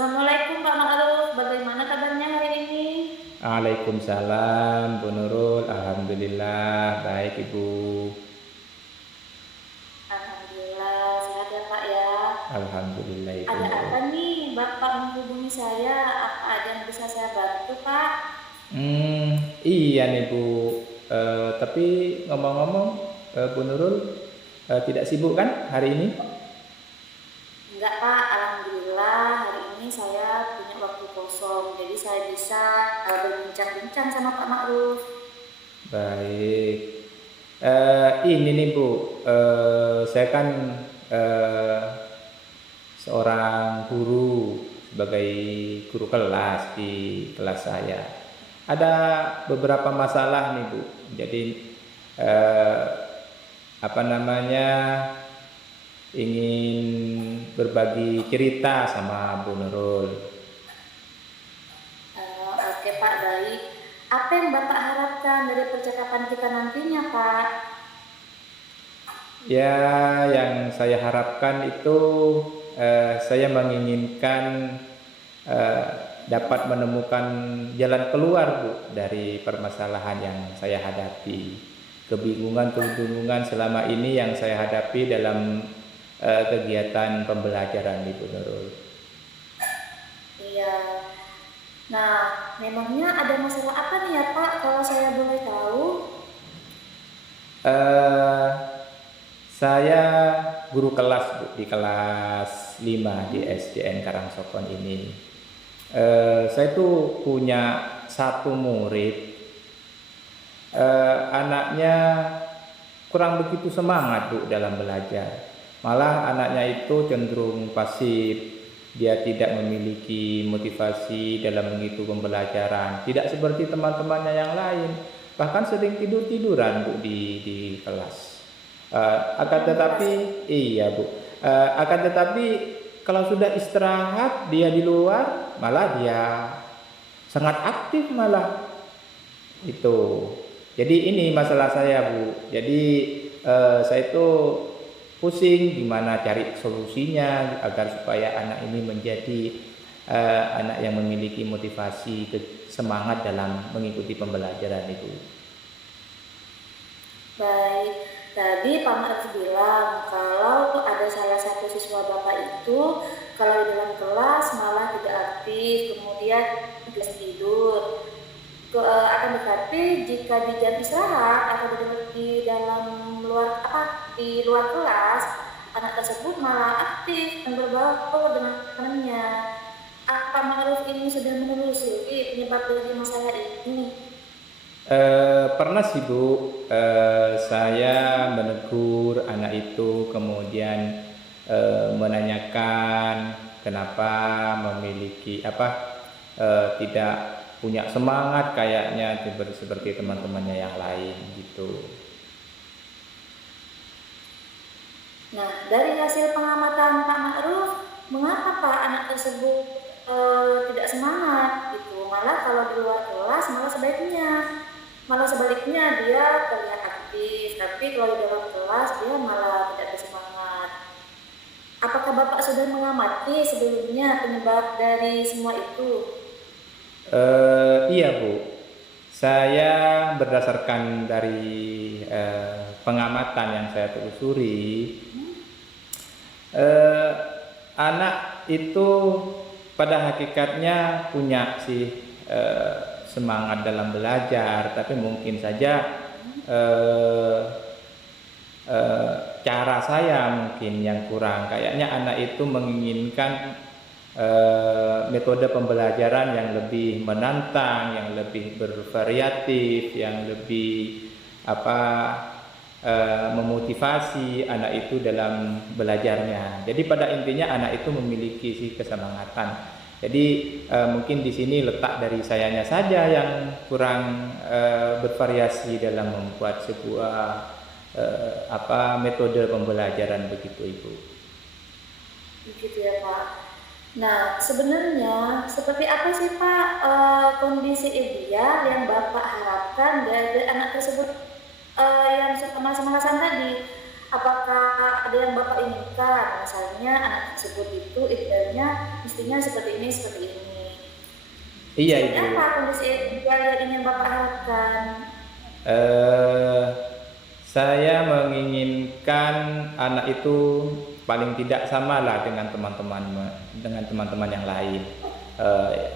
Assalamualaikum Pak Ma'ruf, bagaimana kabarnya hari ini? Waalaikumsalam, Bu Nurul. Alhamdulillah, baik Ibu. Alhamdulillah sehat ya Pak ya. Alhamdulillah Ibu Ada Nurul. apa nih Bapak menghubungi saya? Apa ada yang bisa saya bantu Pak? Iya nih Bu. Tapi ngomong-ngomong, Bu Nurul tidak sibuk kan hari ini? Enggak Pak, Alhamdulillah hari ini saya punya waktu kosong, jadi saya bisa berbincang-bincang sama Pak Ma'ruf. Baik. Ini nih Bu, saya kan eh, seorang guru sebagai guru kelas di kelas saya. Ada beberapa masalah nih Bu. Jadi eh, apa namanya ingin berbagi cerita sama Bu Nurul. Oke Pak, baik. Apa yang Bapak harapkan dari percakapan kita nantinya Pak? Ya, yang saya harapkan itu saya menginginkan eh, dapat menemukan jalan keluar Bu dari permasalahan yang saya hadapi. Kebingungan-kebingungan selama ini yang saya hadapi dalam kegiatan pembelajaran di Bu Nurul. Iya. Nah, memangnya ada masalah apa nih ya Pak, kalau saya boleh tahu? Eh, saya guru kelas Bu, di kelas 5 di SDN Karangsokon ini. Saya tuh punya satu murid, anaknya kurang begitu semangat Bu dalam belajar. Malah anaknya itu cenderung pasif. Dia tidak memiliki motivasi dalam mengikuti pembelajaran. Tidak seperti teman-temannya yang lain. Bahkan sering tidur-tiduran Bu di kelas. Akan tetapi, iya Bu. Akan tetapi kalau sudah istirahat dia di luar, malah dia sangat aktif malah itu. Jadi ini masalah saya Bu. Jadi saya itu pusing gimana cari solusinya agar supaya anak ini menjadi anak yang memiliki motivasi, semangat dalam mengikuti pembelajaran itu. Baik, tadi Pak Ma'ruf bilang kalau ada salah satu siswa Bapak itu kalau di dalam kelas malah tidak aktif, kemudian tidak tidur. Akan tetapi jika di jam istirahat atau di dalam di luar kelas, anak tersebut malah aktif dan berbaur dengan temannya. Apa Ma'ruf ini sudah menelusuri penyebab dari masalah ini? Pernah sih Bu, saya menegur anak itu, kemudian menanyakan kenapa memiliki tidak punya semangat kayaknya seperti teman-temannya yang lain gitu. Nah, dari hasil pengamatan Pak Ma'ruf, mengapa Pak anak tersebut tidak semangat gitu? Malah kalau di luar kelas malah sebaliknya dia terlihat aktif, tapi kalau di dalam kelas dia malah tidak bersemangat. Apakah Bapak sudah mengamati sebelumnya penyebab dari semua itu? Iya Bu, saya berdasarkan dari pengamatan yang saya telusuri, anak itu pada hakikatnya punya sih semangat dalam belajar, tapi mungkin saja cara saya mungkin yang kurang. Kayaknya anak itu menginginkan metode pembelajaran yang lebih menantang, yang lebih bervariatif, yang lebih memotivasi anak itu dalam belajarnya. Jadi pada intinya anak itu memiliki si kesemangatan. Jadi mungkin di sini letak dari sayanya saja yang kurang bervariasi dalam membuat sebuah metode pembelajaran begitu Ibu. Begitu ya Pak. Nah, sebenarnya seperti apa sih Pak kondisi ideal yang Bapak harapkan dari anak tersebut yang sama-sama tadi? Apakah ada yang Bapak inginkan. Misalnya anak tersebut itu idealnya mestinya seperti ini, seperti ini. Iya Seperti Ibu. apa kondisi ideal yang ingin Bapak harapkan? Eh, saya menginginkan anak itu paling tidak samalah dengan teman-teman yang lain.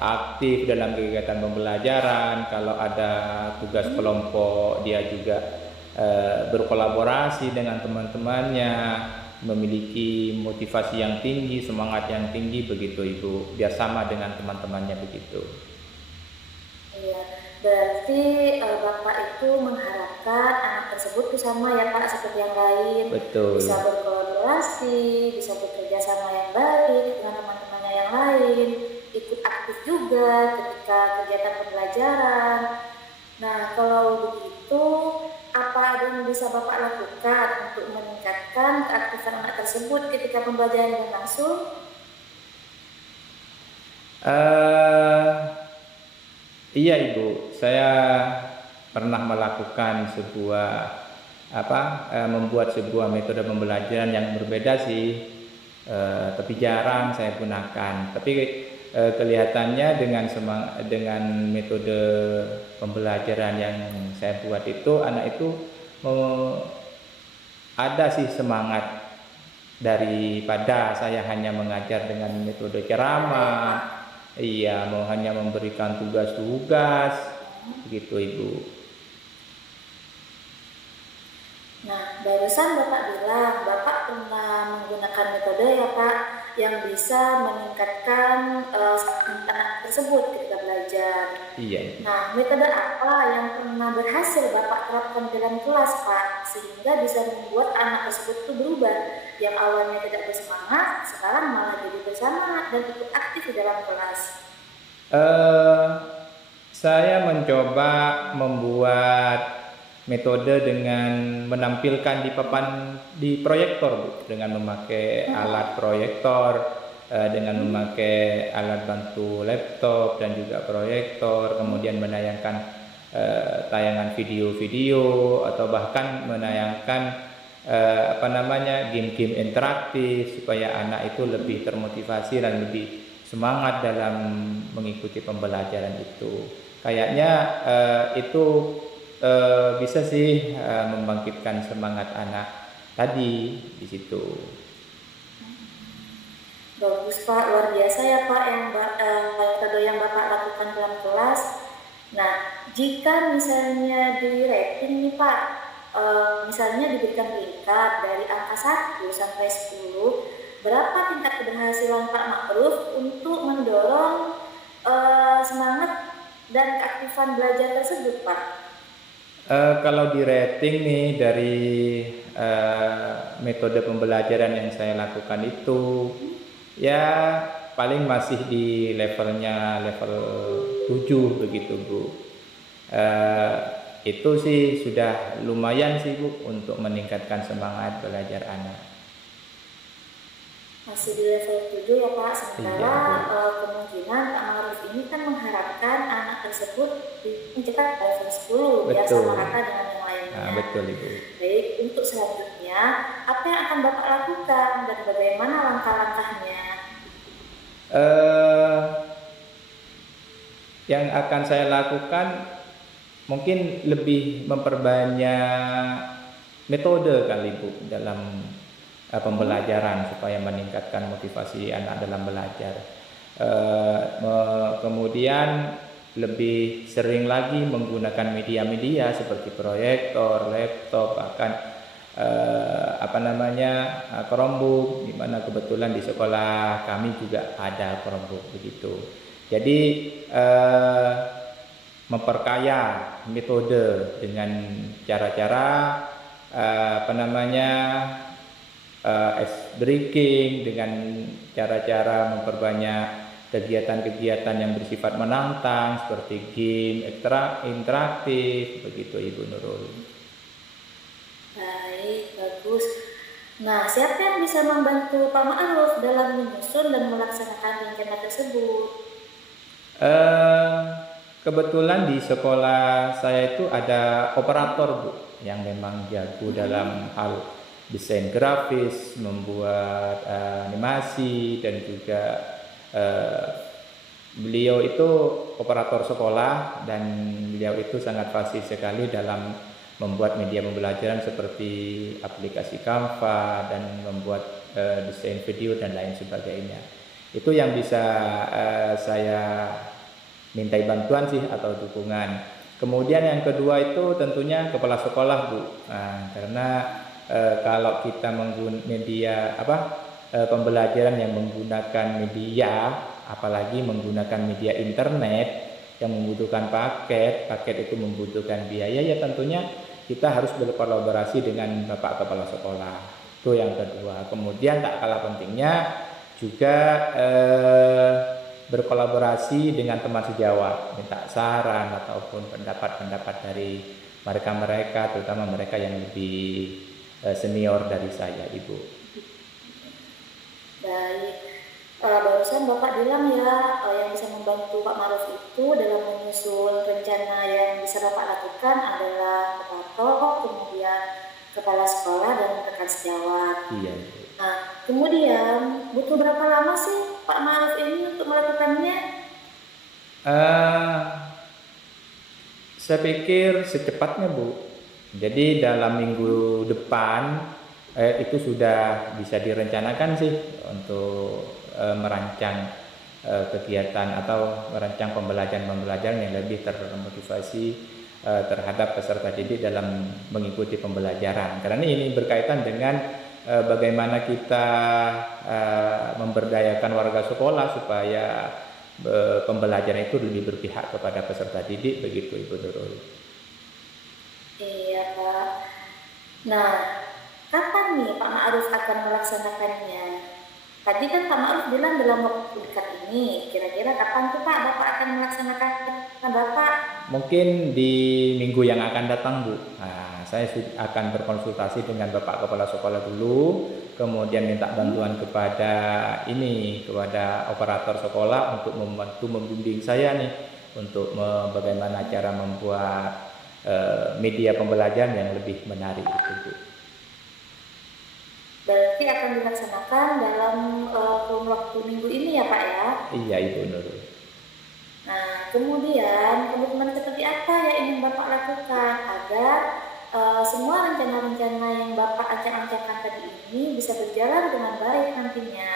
Aktif dalam kegiatan pembelajaran, kalau ada tugas kelompok dia juga berkolaborasi dengan teman-temannya, memiliki motivasi yang tinggi, semangat yang tinggi, begitu Ibu, biar sama dengan teman-temannya begitu. Iya, berarti Bapak itu mengharapkan anak tersebut itu sama ya Pak, seperti yang lain, Betul. bisa berkolaborasi, bisa bekerja sama yang baik dengan teman-temannya yang lain, ikut aktif juga ketika kegiatan pembelajaran. Nah, kalau begitu, apa ada yang bisa Bapak lakukan untuk meningkatkan keaktifan anak tersebut ketika pembelajaran berlangsung? Iya Ibu, saya pernah melakukan membuat sebuah metode pembelajaran yang berbeda sih, tapi jarang saya gunakan. Tapi kelihatannya dengan metode pembelajaran yang saya buat itu, anak itu ada sih semangat daripada saya hanya mengajar dengan metode ceramah. Iya, hanya memberikan tugas-tugas, begitu Ibu. Nah, barusan Bapak bilang Bapak pernah menggunakan metode ya Pak, yang bisa meningkatkan anak tersebut ketika belajar. Iya. Nah, metode apa yang pernah berhasil Bapak terapkan dalam kelas Pak, sehingga bisa membuat anak tersebut itu berubah, yang awalnya tidak bersemangat, sekarang malah jadi bersemangat dan ikut aktif di dalam kelas? Saya mencoba membuat metode dengan menampilkan di proyektor, Bu, dengan memakai alat proyektor, dengan memakai alat bantu laptop dan juga proyektor, kemudian menayangkan tayangan video-video atau bahkan menayangkan game-game interaktif supaya anak itu lebih termotivasi dan lebih semangat dalam mengikuti pembelajaran itu. Kayaknya itu bisa sih membangkitkan semangat anak tadi di situ. Bagus Pak, luar biasa ya Pak metode yang Bapak lakukan dalam kelas. Nah, jika misalnya di rating nih Pak, misalnya diberikan peringkat dari angka 1 sampai 10, berapa tingkat keberhasilan Pak Ma'ruf untuk mendorong semangat dan keaktifan belajar tersebut Pak? Kalau di rating nih dari metode pembelajaran yang saya lakukan itu, ya paling masih di level 7 begitu Bu. Itu sih sudah lumayan sih Bu untuk meningkatkan semangat belajar anak. Masih di level 7 ya Pak, sementara Iya, kemungkinan Pak Ma'ruf ini kan mengharapkan anak tersebut mencetak level 10 biar betul. sama rata dengan yang lainnya. Nah, betul Ibu. Baik, untuk selanjutnya apa yang akan Bapak lakukan dan bagaimana langkah-langkahnya? Yang akan saya lakukan mungkin lebih memperbanyak metode kali Bu dalam pembelajaran supaya meningkatkan motivasi anak dalam belajar. Kemudian lebih sering lagi menggunakan media-media seperti proyektor, laptop, bahkan Chromebook, di mana kebetulan di sekolah kami juga ada Chromebook begitu. Jadi memperkaya metode dengan cara-cara ice breaking, dengan cara-cara memperbanyak kegiatan-kegiatan yang bersifat menantang seperti game interaktif begitu Ibu Nurul. Baik, bagus. Nah, siapa yang bisa membantu Pak Ma'ruf dalam menyusun dan melaksanakan rencana tersebut? Kebetulan di sekolah saya itu ada operator Bu yang memang jago dalam hal desain grafis, membuat animasi, dan juga beliau itu operator sekolah, dan beliau itu sangat fasih sekali dalam membuat media pembelajaran seperti aplikasi Canva dan membuat desain video dan lain sebagainya. Itu yang bisa saya mintai bantuan sih atau dukungan. Kemudian yang kedua itu tentunya kepala sekolah, Bu. Nah, karena kalau kita menggunakan media pembelajaran yang menggunakan media, apalagi menggunakan media internet yang membutuhkan paket itu membutuhkan biaya, ya tentunya kita harus berkolaborasi dengan Bapak Kepala Sekolah. Itu yang kedua. Kemudian tak kalah pentingnya juga berkolaborasi dengan teman sejawat, minta saran ataupun pendapat-pendapat dari mereka-mereka, terutama mereka yang lebih senior dari saya, Ibu. Baik, barusan Bapak bilang ya, yang bisa membantu Pak Maruf itu dalam menyusun rencana yang bisa Bapak lakukan adalah operator, kemudian kepala sekolah dan rekan sejawat. Iya. Nah, kemudian butuh berapa lama sih Pak Maruf ini untuk melakukannya? Saya pikir secepatnya, Bu. Jadi dalam minggu depan itu sudah bisa direncanakan sih untuk merancang kegiatan atau merancang pembelajaran yang lebih termotivasi terhadap peserta didik dalam mengikuti pembelajaran. Karena ini berkaitan dengan bagaimana kita memberdayakan warga sekolah supaya pembelajaran itu lebih berpihak kepada peserta didik, begitu Ibu Nurul. Iya Pak. Nah, kapan nih Pak Ma'ruf akan melaksanakannya? Tadi kan Pak Ma'ruf bilang dalam waktu dekat ini. Kira-kira kapan tuh Pak Bapak akan melaksanakan Bapak? Mungkin di minggu yang akan datang, Bu. Nah, saya akan berkonsultasi dengan Bapak Kepala Sekolah dulu, kemudian minta bantuan kepada operator sekolah untuk membantu membimbing saya nih untuk bagaimana cara membuat media pembelajaran yang lebih menarik itu, Bu. Berarti akan dilaksanakan dalam kurun waktu minggu ini ya Pak ya? Iya, Ibu Nurul. Nah, kemudian komitmen seperti apa yang ingin Bapak lakukan agar semua rencana-rencana yang Bapak ancang-ancangkan tadi ini bisa berjalan dengan baik nantinya?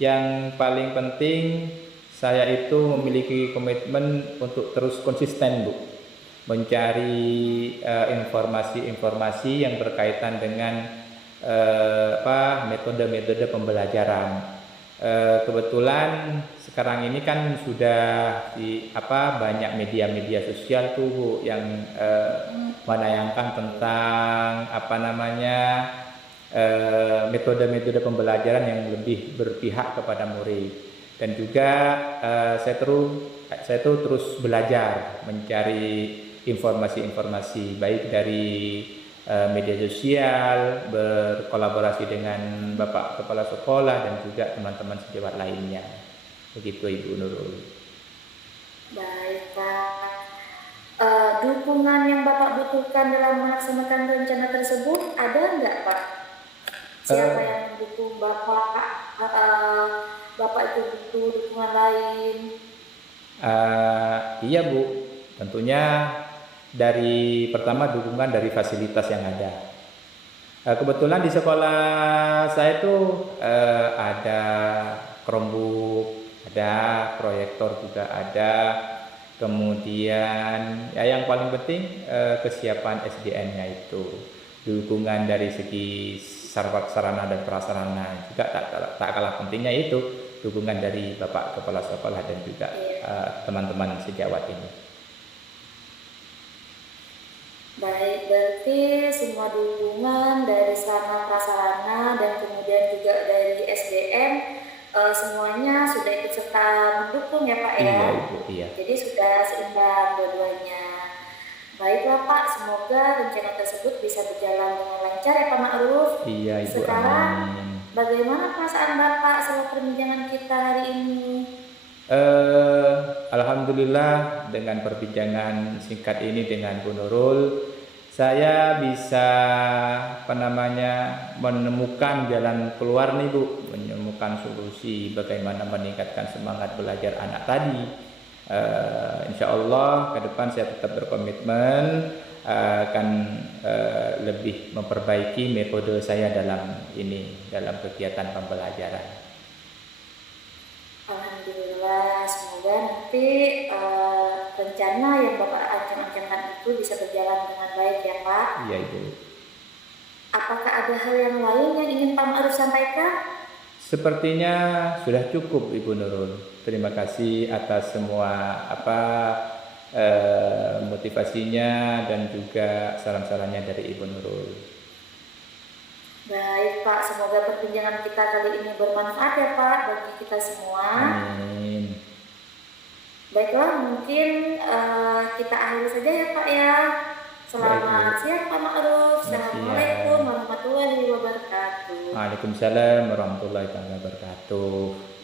Yang paling penting saya itu memiliki komitmen untuk terus konsisten, Bu, mencari informasi-informasi yang berkaitan dengan metode-metode pembelajaran. Kebetulan sekarang ini kan sudah banyak media-media sosial tuh, Bu, yang menayangkan tentang metode-metode pembelajaran yang lebih berpihak kepada murid. Dan juga saya tuh terus belajar mencari informasi-informasi baik dari media sosial, berkolaborasi dengan Bapak Kepala Sekolah dan juga teman-teman sejawat lainnya. Begitu Ibu Nurul. Baik Pak. Dukungan yang Bapak butuhkan dalam melaksanakan rencana tersebut ada nggak Pak? Siapa yang mendukung Bapak? Bapak itu butuh dukungan lain? Iya, Bu, tentunya dari pertama dukungan dari fasilitas yang ada. Kebetulan di sekolah saya tuh ada Chromebook, ada proyektor juga ada. Kemudian yang paling penting kesiapan SDM-nya itu, dukungan dari segi sarana dan prasarana juga tak kalah pentingnya itu dukungan dari Bapak Kepala Sekolah dan juga teman-teman sejawat ini. Baik, berarti semua dukungan dari sarana prasarana dan kemudian juga dari SDM semuanya sudah ikut serta mendukung ya Pak ya? Iya, Ibu, iya. Jadi sudah seimbang dua-duanya. Baiklah Pak, semoga rencana tersebut bisa berjalan dengan lancar ya Pak Ma'ruf. Iya, Ibu. Sekarang Amin. bagaimana perasaan Bapak setelah perbincangan kita hari ini? Alhamdulillah dengan perbincangan singkat ini dengan Bu Nurul, saya bisa menemukan jalan keluar nih Bu, menemukan solusi bagaimana meningkatkan semangat belajar anak tadi. Insya Allah ke depan saya tetap berkomitmen akan lebih memperbaiki metode saya dalam kegiatan pembelajaran. Alhamdulillah, semoga nanti rencana yang Bapak ancang-ancangkan itu bisa berjalan dengan baik ya Pak. Iya Ibu. Apakah ada hal yang lain yang ingin Pak Ma'ruf sampaikan? Sepertinya sudah cukup Ibu Nurul. Terima kasih atas semua motivasinya dan juga saran-sarannya dari Ibu Nurul. Baik Pak, semoga perbincangan kita kali ini bermanfaat ya Pak bagi kita semua. Amin. Baiklah, mungkin kita akhiri saja ya Pak ya. Selamat siang Pak Ma'ruf. Assalamualaikum warahmatullahi wabarakatuh. Waalaikumsalam warahmatullahi wabarakatuh.